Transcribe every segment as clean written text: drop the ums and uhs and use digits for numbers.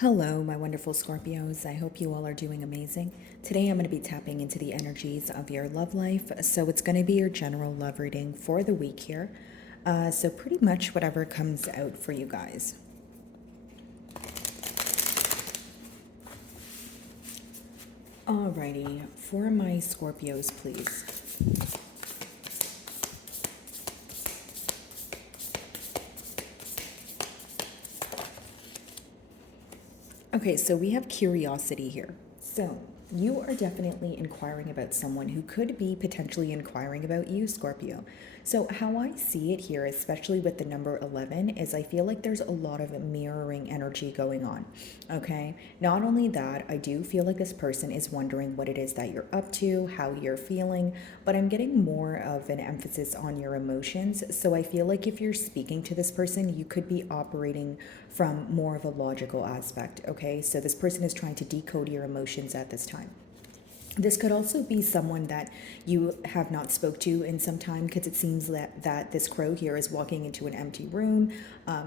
Hello, my wonderful Scorpios. I hope you all are doing amazing. Today I'm going to be tapping into the energies of your love life. So it's going to be your general love reading for the week here. So pretty much whatever comes out for you guys. Alrighty, for my Scorpios, please. Okay, so we have curiosity here. So you are definitely inquiring about someone who could be potentially inquiring about you, Scorpio. So, how I see it here, especially with the number 11, is I feel like there's a lot of mirroring energy going on. Okay, not only that, I do feel like this person is wondering what it is that you're up to, how you're feeling, but I'm getting more of an emphasis on your emotions. So, I feel like if you're speaking to this person, you could be operating from more of a logical aspect. Okay, so this person is trying to decode your emotions at this time. This could also be someone that you have not spoke to in some time, because it seems that this crow here is walking into an empty room,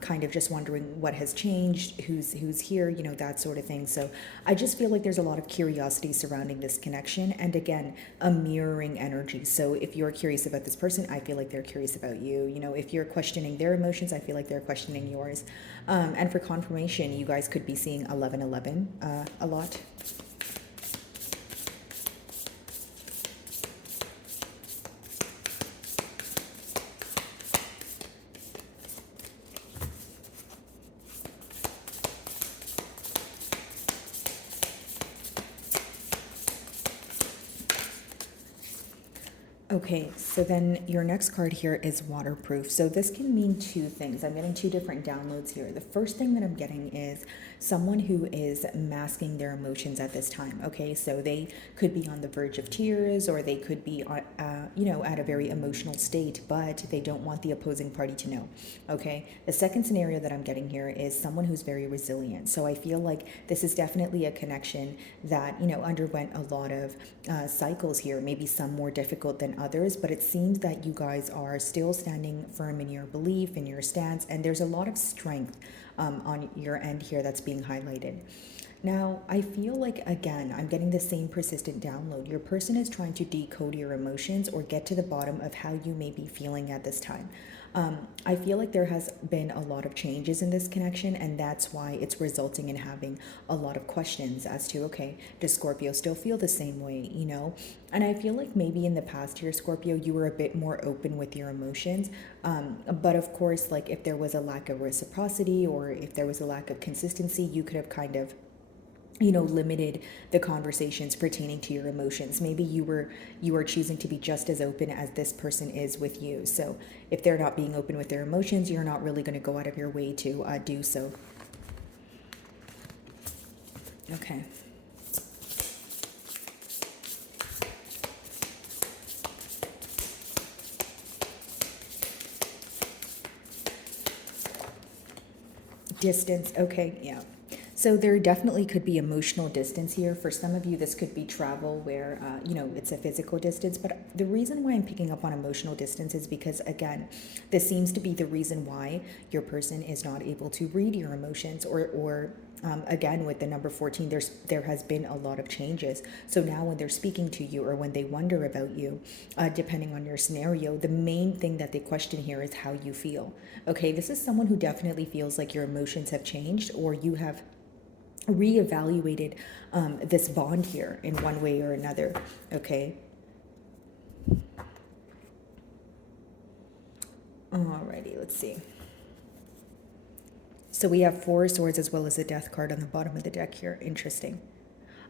kind of just wondering what has changed, who's here, that sort of thing. So I just feel like there's a lot of curiosity surrounding this connection, and again, a mirroring energy. So if you're curious about this person, I feel like they're curious about you. If you're questioning their emotions, I feel like they're questioning yours. And for confirmation, you guys could be seeing 1111 a lot. Okay, so then your next card here is waterproof. So this can mean two things. I'm getting two different downloads here. The first thing that I'm getting is someone who is masking their emotions at this time. Okay, so they could be on the verge of tears, or they could be, at a very emotional state, but they don't want the opposing party to know. Okay, the second scenario that I'm getting here is someone who's very resilient. So I feel like this is definitely a connection that, underwent a lot of cycles here, maybe some more difficult than others, but it seems that you guys are still standing firm in your belief, in your stance, and there's a lot of strength on your end here that's being highlighted. Now, I feel like, again, I'm getting the same persistent download. Your person is trying to decode your emotions or get to the bottom of how you may be feeling at this time. I feel like there has been a lot of changes in this connection, and that's why it's resulting in having a lot of questions as to, okay, does Scorpio still feel the same way, And I feel like maybe in the past here, Scorpio, you were a bit more open with your emotions. But of course, like if there was a lack of reciprocity or if there was a lack of consistency, you could have kind of limited the conversations pertaining to your emotions. Maybe you are choosing to be just as open as this person is with you. So if they're not being open with their emotions, you're not really going to go out of your way to do so. Okay. Distance. Okay, yeah. So there definitely could be emotional distance here. For some of you, this could be travel where, it's a physical distance. But the reason why I'm picking up on emotional distance is because, again, this seems to be the reason why your person is not able to read your emotions, or again, with the number 14, there has been a lot of changes. So now when they're speaking to you or when they wonder about you, depending on your scenario, the main thing that they question here is how you feel. Okay, this is someone who definitely feels like your emotions have changed, or you have reevaluated this bond here in one way or another. Okay. Alrighty, let's see. So we have four swords as well as a death card on the bottom of the deck here. Interesting.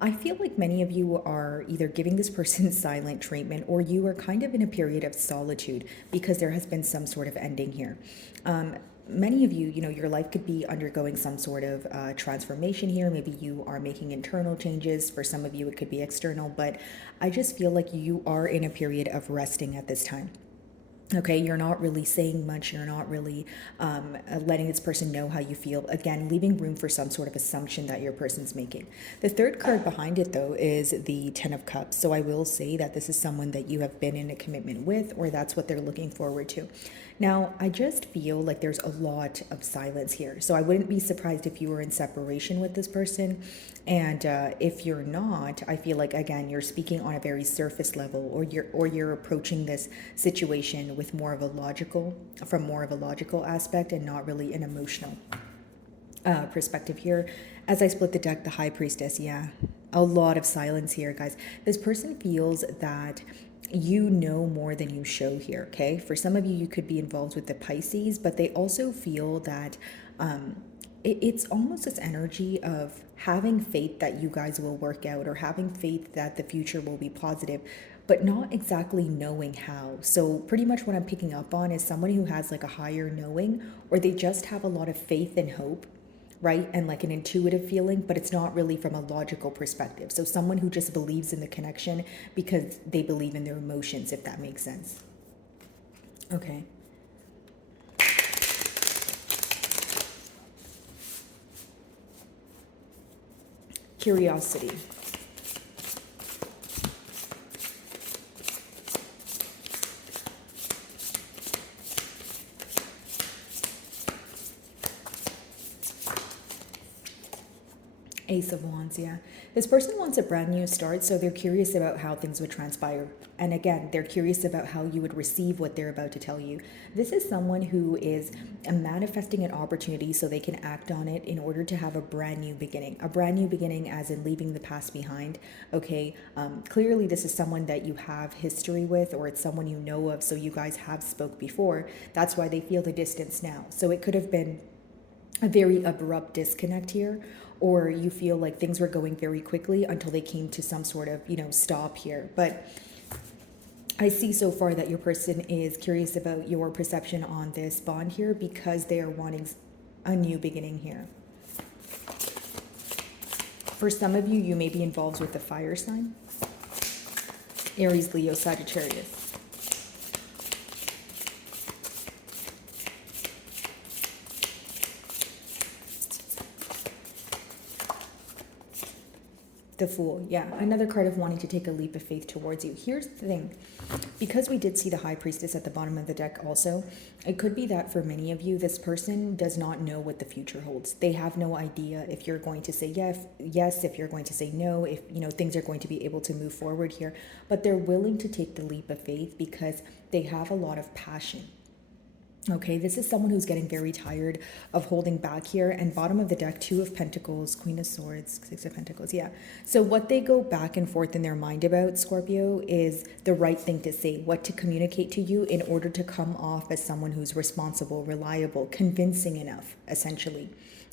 I feel like many of you are either giving this person silent treatment, or you are kind of in a period of solitude because there has been some sort of ending here. Many of you, your life could be undergoing some sort of transformation here. Maybe you are making internal changes. For some of you, it could be external, but I just feel like you are in a period of resting at this time. Okay, you're not really saying much. You're not really letting this person know how you feel. Again, leaving room for some sort of assumption that your person's making. The third card behind it, though, is the Ten of Cups. So I will say that this is someone that you have been in a commitment with, or that's what they're looking forward to. Now, I just feel like there's a lot of silence here. So I wouldn't be surprised if you were in separation with this person. And if you're not, I feel like again you're speaking on a very surface level, or you're approaching this situation with more of a logical, from more of a logical aspect, and not really an emotional perspective here. As I split the deck, the High Priestess, yeah, a lot of silence here, guys. This person feels that you know more than you show here, okay? For some of you, you could be involved with the Pisces, but they also feel that it's almost this energy of having faith that you guys will work out, or having faith that the future will be positive, but not exactly knowing how. So pretty much what I'm picking up on is someone who has like a higher knowing, or they just have a lot of faith and hope, right? And like an intuitive feeling, but it's not really from a logical perspective. So someone who just believes in the connection because they believe in their emotions, if that makes sense. Okay. Curiosity. Ace of Wands, yeah. This person wants a brand new start, so they're curious about how things would transpire. And again, they're curious about how you would receive what they're about to tell you. This is someone who is manifesting an opportunity so they can act on it in order to have a brand new beginning. A brand new beginning as in leaving the past behind, okay? Clearly, this is someone that you have history with, or it's someone you know of, so you guys have spoke before. That's why they feel the distance now. So it could have been a very abrupt disconnect here, or you feel like things were going very quickly until they came to some sort of, stop here. But I see so far that your person is curious about your perception on this bond here because they are wanting a new beginning here. For some of you, you may be involved with the fire sign. Aries, Leo, Sagittarius. The Fool, yeah. Another card of wanting to take a leap of faith towards you. Here's the thing. Because we did see the High Priestess at the bottom of the deck also, it could be that for many of you, this person does not know what the future holds. They have no idea if you're going to say yes, if you're going to say no, if, things are going to be able to move forward here. But they're willing to take the leap of faith because they have a lot of passion. Okay, this is someone who's getting very tired of holding back here. And bottom of the deck, Two of Pentacles, Queen of Swords, Six of Pentacles, yeah. So what they go back and forth in their mind about, Scorpio, is the right thing to say, what to communicate to you in order to come off as someone who's responsible, reliable, convincing enough, essentially.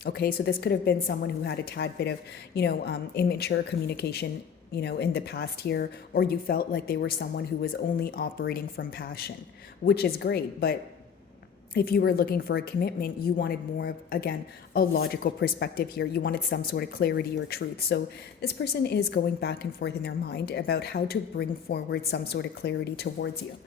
Okay, so this could have been someone who had a tad bit of, immature communication, in the past here, or you felt like they were someone who was only operating from passion, which is great, but if you were looking for a commitment, you wanted more of, again, a logical perspective here. You wanted some sort of clarity or truth. So this person is going back and forth in their mind about how to bring forward some sort of clarity towards you.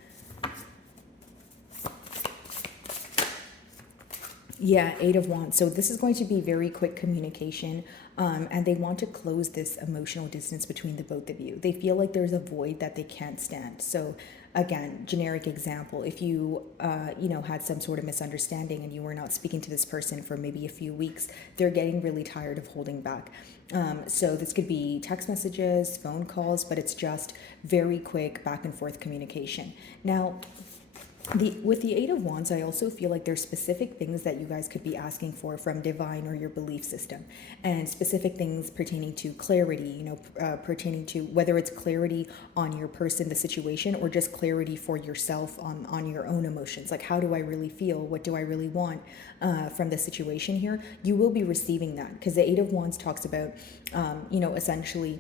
Yeah, Eight of Wands. So this is going to be very quick communication. And they want to close this emotional distance between the both of you. They feel like there's a void that they can't stand. So again, generic example, if you, had some sort of misunderstanding and you were not speaking to this person for maybe a few weeks, they're getting really tired of holding back. So this could be text messages, phone calls, but it's just very quick back and forth communication. Now, with the Eight of Wands, I also feel like there's specific things that you guys could be asking for from divine or your belief system, and specific things pertaining to clarity, pertaining to whether it's clarity on your person, the situation, or just clarity for yourself on your own emotions. Like, how do I really feel? What do I really want from the situation here? You will be receiving that because the Eight of Wands talks about, essentially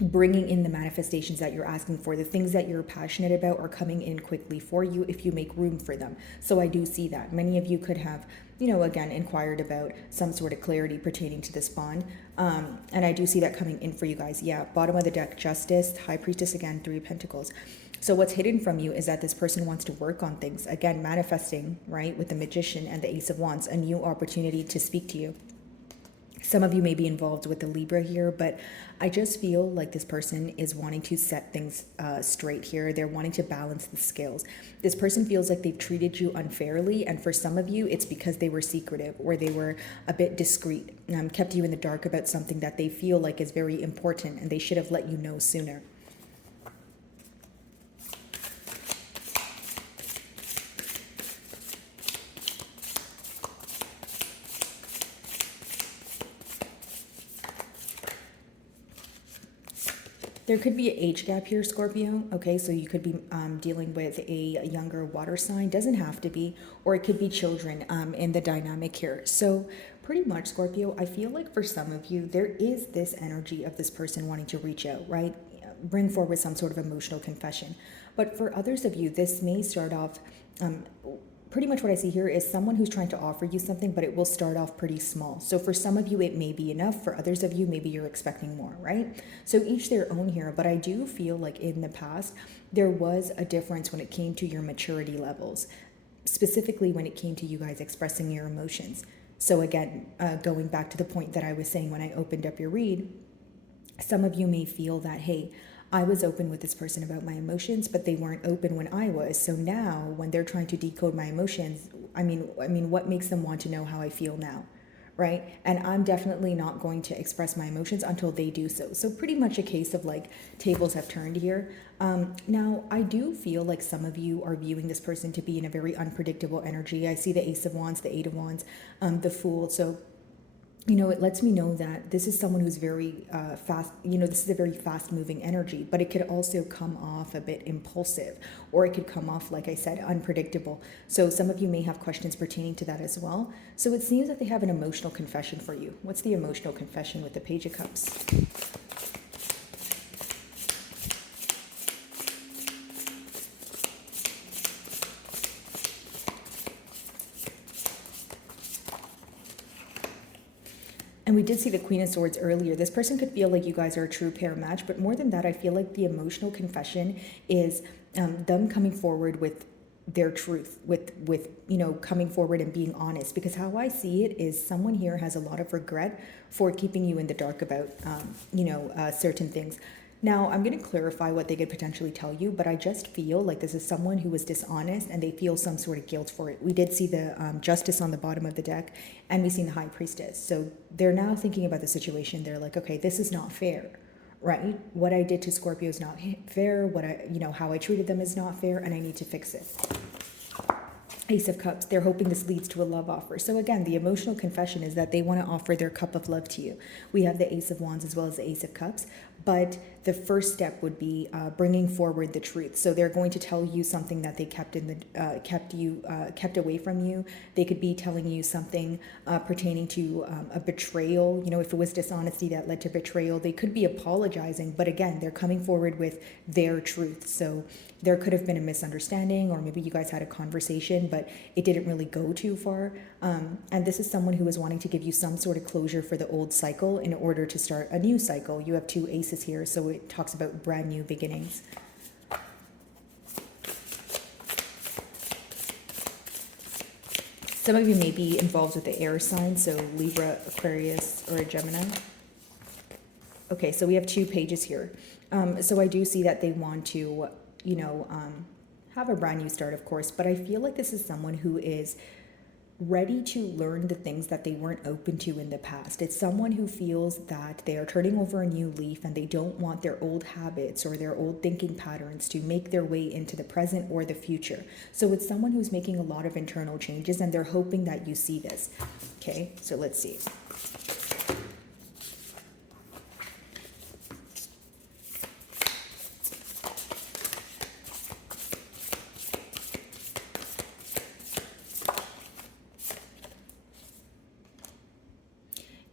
bringing in the manifestations that you're asking for. The things that you're passionate about are coming in quickly for you if you make room for them. So I do see that. Many of you could have, again, inquired about some sort of clarity pertaining to this bond. And I do see that coming in for you guys. Yeah, bottom of the deck, Justice, High Priestess again, Three of Pentacles. So what's hidden from you is that this person wants to work on things. Again, manifesting, right, with the Magician and the Ace of Wands, a new opportunity to speak to you. Some of you may be involved with the Libra here, but I just feel like this person is wanting to set things straight here. They're wanting to balance the scales. This person feels like they've treated you unfairly, and for some of you, it's because they were secretive or they were a bit discreet, kept you in the dark about something that they feel like is very important, and they should have let you know sooner. There could be an age gap here, Scorpio. Okay, so you could be dealing with a younger water sign. Doesn't have to be, or it could be children in the dynamic here. So pretty much, Scorpio, I feel like for some of you, there is this energy of this person wanting to reach out, right? Bring forward some sort of emotional confession. But for others of you, this may start off pretty much what I see here is someone who's trying to offer you something, but it will start off pretty small. So for some of you, it may be enough. For others of you, maybe you're expecting more, right? So each their own here. But I do feel like in the past, there was a difference when it came to your maturity levels, specifically when it came to you guys expressing your emotions. So again, going back to the point that I was saying when I opened up your read, some of you may feel that, hey, I was open with this person about my emotions, but they weren't open when I was. So now when they're trying to decode my emotions, I mean, what makes them want to know how I feel now, right? And I'm definitely not going to express my emotions until they do so. So pretty much a case of like tables have turned here. Now, I do feel like some of you are viewing this person to be in a very unpredictable energy. I see the Ace of Wands, the Eight of Wands, the Fool. So it lets me know that this is someone who's very fast. This is a very fast moving energy, but it could also come off a bit impulsive, or it could come off, like I said, unpredictable. So some of you may have questions pertaining to that as well. So it seems that they have an emotional confession for you. What's the emotional confession with the Page of Cups? And we did see the Queen of Swords earlier. This person could feel like you guys are a true pair match, but more than that, I feel like the emotional confession is them coming forward with their truth, with coming forward and being honest. Because how I see it is someone here has a lot of regret for keeping you in the dark about certain things. Now, I'm going to clarify what they could potentially tell you, but I just feel like this is someone who was dishonest and they feel some sort of guilt for it. We did see the Justice on the bottom of the deck, and we've seen the High Priestess. So they're now thinking about the situation. They're like, okay, this is not fair, right? What I did to Scorpio is not fair. How I treated them is not fair, and I need to fix it. Ace of Cups, they're hoping this leads to a love offer. So again, the emotional confession is that they want to offer their cup of love to you. We have the Ace of Wands as well as the Ace of Cups, but the first step would be bringing forward the truth. So they're going to tell you something that they kept kept away from you. They could be telling you something pertaining to a betrayal. If it was dishonesty that led to betrayal, they could be apologizing. But again, they're coming forward with their truth. So there could have been a misunderstanding, or maybe you guys had a conversation, but it didn't really go too far. And this is someone who is wanting to give you some sort of closure for the old cycle in order to start a new cycle. You have two aces here, so it talks about brand new beginnings. Some of you may be involved with the air sign, so Libra, Aquarius, or a Gemini. Okay, so we have two pages here. So I do see that they want to have a brand new start, of course, but I feel like this is someone who is ready to learn the things that they weren't open to in the past. It's someone who feels that they are turning over a new leaf and they don't want their old habits or their old thinking patterns to make their way into the present or the future. So it's someone who's making a lot of internal changes, and they're hoping that you see this. Okay, so let's see.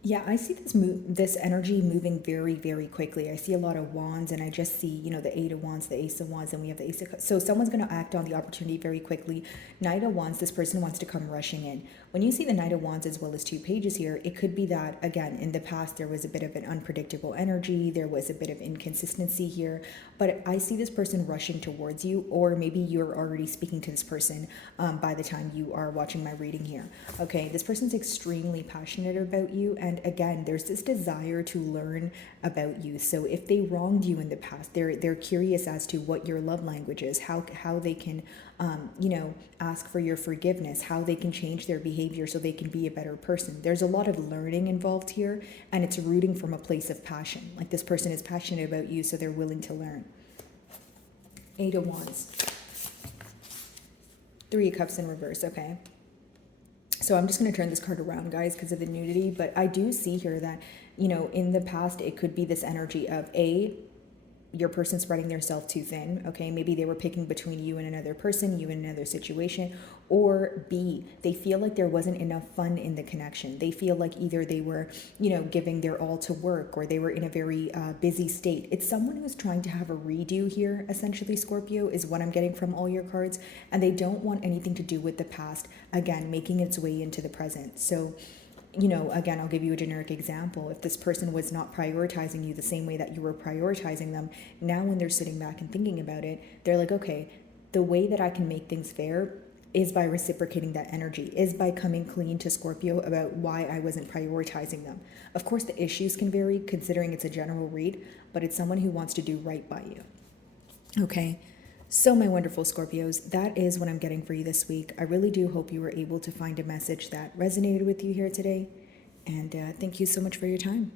Yeah, I see this energy moving very, very quickly. I see a lot of wands, and I just see, the Eight of Wands, the Ace of Wands, and we have the Ace of Cups. So someone's going to act on the opportunity very quickly. Knight of Wands, this person wants to come rushing in. When you see the Knight of Wands as well as 2 pages here, it could be that, again, in the past, there was a bit of an unpredictable energy, there was a bit of inconsistency here, but I see this person rushing towards you, or maybe you're already speaking to this person by the time you are watching my reading here. Okay, this person's extremely passionate about you, and again, there's this desire to learn about you. So if they wronged you in the past, they're curious as to what your love language is, how they can ask for your forgiveness, how they can change their behavior so they can be a better person. There's a lot of learning involved here, and it's rooting from a place of passion. Like, this person is passionate about you, so they're willing to learn. 8 of Wands. 3 of Cups in reverse, okay? So I'm just going to turn this card around, guys, because of the nudity, but I do see here that, in the past, it could be this energy of your person spreading themselves too thin, okay? Maybe they were picking between you and another person, you and another situation. Or B, they feel like there wasn't enough fun in the connection. They feel like either they were, giving their all to work, or they were in a very busy state. It's someone who's trying to have a redo here, essentially, Scorpio, is what I'm getting from all your cards. And they don't want anything to do with the past, again, making its way into the present. So, again, I'll give you a generic example. If this person was not prioritizing you the same way that you were prioritizing them, now when they're sitting back and thinking about it, they're like, okay, the way that I can make things fair is by reciprocating that energy, is by coming clean to Scorpio about why I wasn't prioritizing them. Of course, the issues can vary considering it's a general read, but it's someone who wants to do right by you. Okay. So, my wonderful Scorpios, that is what I'm getting for you this week. I really do hope you were able to find a message that resonated with you here today. And thank you so much for your time.